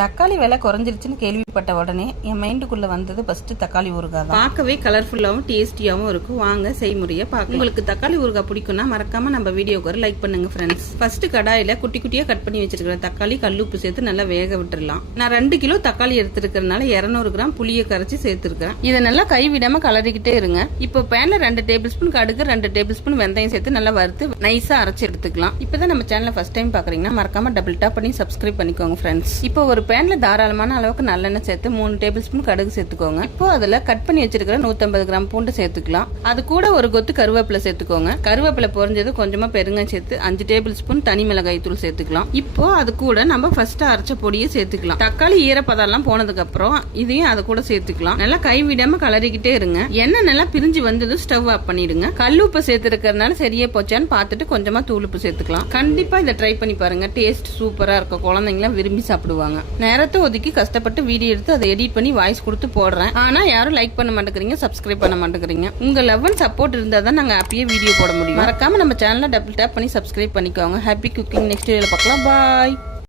தக்காளி விலை குறைஞ்சிருச்சுன்னு கேள்விப்பட்ட உடனே என் மைண்டுக்குள்ள வந்தது ஃபர்ஸ்ட் தக்காளி ஊறுகாய் தான். பார்க்கவே கலர்ஃபுல்லாகவும் டேஸ்டியாகவும் இருக்கும். வாங்க செய்முறையை பார்க்க. உங்களுக்கு தக்காளி ஊறுகாய் பிடிக்கும்னா மறக்காம நம்ம வீடியோக்கு ஒரு லைக் பண்ணுங்க ஃப்ரெண்ட்ஸ். ஃபர்ஸ்ட் கடாயில குட்டி குட்டியா கட் பண்ணி வச்சிருக்கிற தக்காளி கல்லுப்பு சேர்த்து நல்லா வேக விட்டுறலாம். நான் 2 கிலோ தக்காளி எடுத்துருக்கிறதுனால 200 கிராம் புளியை கரைச்சி சேர்த்துருக்கேன். இதை நல்லா கைவிடாம கலரிக்கிட்டே இருங்க. இப்போ பேன்ல 2 டேபிள் ஸ்பூன் கடுகு 2 டேபிள் ஸ்பூன் வெந்தயம் சேர்த்து நல்லா வறுத்து நைஸா அரைச்சு எடுத்துக்கலாம். இப்பதான் நம்ம சேனலை ஃபர்ஸ்ட் டைம் பாக்குறீங்கன்னா மறக்காம டபுள் டாப் பண்ணி சப்ஸ்கிரைப் பண்ணிக்கோங்க ஃப்ரெண்ட்ஸ். இப்போ ஒரு பேன்ல தாராளமான அளவுக்கு நல்லெண்ணெய் சேர்த்து 3 டேபிள் ஸ்பூன் கடுகு சேர்த்துக்கோங்க. இப்போ அதுல கட் பண்ணி வச்சிருக்கிற 150 கிராம் பூண்டு சேர்த்துக்கலாம். அது கூட ஒரு கொத்து கருவேப்பிலை சேர்த்துக்கோங்க. கருவேப்பிலை பொரிஞ்சது கொஞ்சமா பெருங்காயம் சேர்த்து 5 டேபிள் ஸ்பூன் தனி மிளகாய் தூள் சேர்த்துக்கலாம். இப்போ அது கூட நம்ம ஃபர்ஸ்ட் அரைச்ச பொடியை சேர்த்துக்கலாம். தக்காளி ஈரப்பதம் எல்லாம் போனதுக்கு அப்புறம் இதையும் அது கூட சேர்த்துக்கலாம். நல்லா கைவிடாம கலரிக்கிட்டே இருங்க. எண்ணெய் நல்லா பிரிஞ்சு வந்தது ஸ்டவ் ஆஃப் பண்ணிடுங்க. கல்லுப்பு சேர்த்துருக்கிறதுனால சரியே போச்சான்னு பார்த்துட்டு கொஞ்சமா தூளுப்பு சேர்த்துக்கலாம். கண்டிப்பா இதை ட்ரை பண்ணி பாருங்க. டேஸ்ட் சூப்பரா இருக்கும். குழந்தைங்களாம் விரும்பி சாப்பிடுவாங்க. நேரத்தை ஒதுக்கி கஷ்டப்பட்டு வீடியோ எடுத்து அதை எடிட் பண்ணி வாய்ஸ் கொடுத்து போடுறேன். ஆனா யாரும் லைக் பண்ண மாட்டேங்கிறீங்க, சப்ஸ்கிரைப் பண்ண மாட்டேங்கிறீங்க. உங்க லவ் அண்ட் சப்போர்ட் இருந்தா தான் நாங்க ஹாப்பியா வீடியோ போட முடியும். மறக்காம நம்ம சேனலை டபுள் டேப் பண்ணி சப்ஸ்கிரைப் பண்ணிக்கோங்க. Happy cooking. நெக்ஸ்ட் வீடியோல பார்க்கலாம். பாய்.